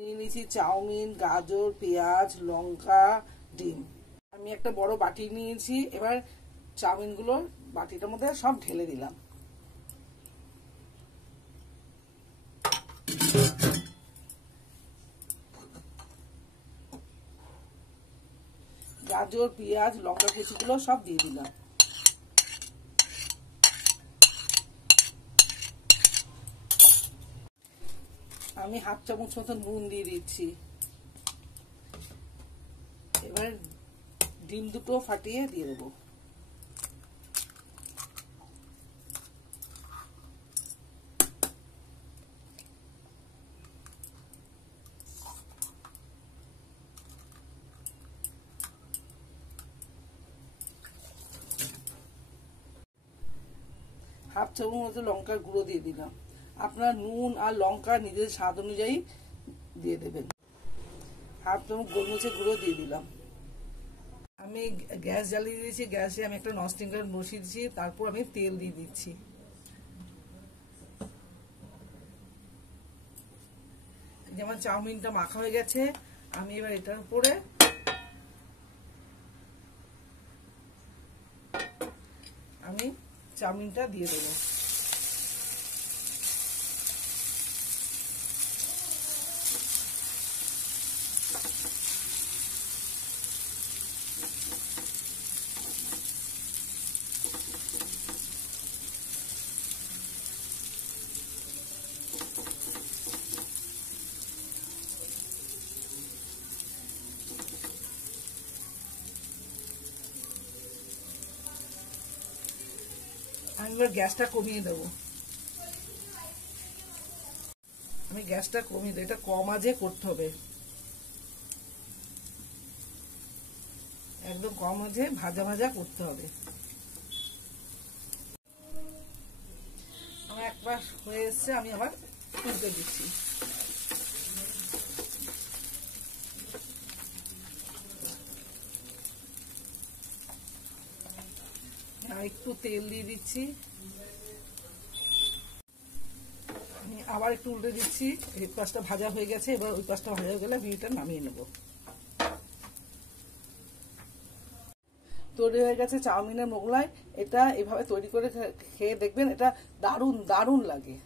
নিয়ে নিয়েছি চাউমিন, গাজর, পেঁয়াজ, লঙ্কা, ডিম। আমি একটা বড় বাটি নিয়েছি। এবার চাউমিনগুলো বাটিটার মধ্যে সব ঢেলে দিলাম। গাজর, পেঁয়াজ, লঙ্কা কুচিগুলো সব দিয়ে দিলাম। আমি হাফ চামচ মতো নুন দিয়ে দিচ্ছি। এবার ডিম দুটো ফাটিয়ে দিয়ে দেবো। হাফ চামচ মতো লঙ্কার গুঁড়ো দিয়ে দিলাম। আপনার নুন আর লঙ্কা নিজের স্বাদ অনুযায়ী দিয়ে দেবেন। হাফ চামচ গোলমরিচের গুঁড়ো দিয়ে দিলাম। আমি গ্যাস জ্বালিয়ে দিয়েছি। গ্যাসে আমি একটা ননস্টিক প্যান বসিয়ে দিচ্ছি। তারপর আমি তেল দিয়ে দিচ্ছি। যেমন চাউমিনটা মাখা হয়ে গেছে, আমি এবার এটার উপরে আমি চাউমিনটা দিয়ে দেবো। আমি এবার গ্যাসটা কমিয়ে দেবো। আমি গ্যাসটা কমিয়ে দেবো। এটা কম আঁচে করতে হবে, একদম কম আঁচে ভাজা ভাজা করতে হবে। আমার একবার হয়ে এসছে, আমি আবার উল্টে দিচ্ছি। একটু তেল দিয়ে দিচ্ছি। আমি আবার একটু উল্টে দিচ্ছি। এই পাশটা ভাজা হয়ে গেছে। এবার ওই পাশটা ভাজা হয়ে গেলে আমি এটা নামিয়ে নেব। তৈরি হয়ে গেছে চাউমিনের মোগলাই। এটা এভাবে তৈরি করে খেয়ে দেখবেন, এটা দারুণ দারুণ লাগে।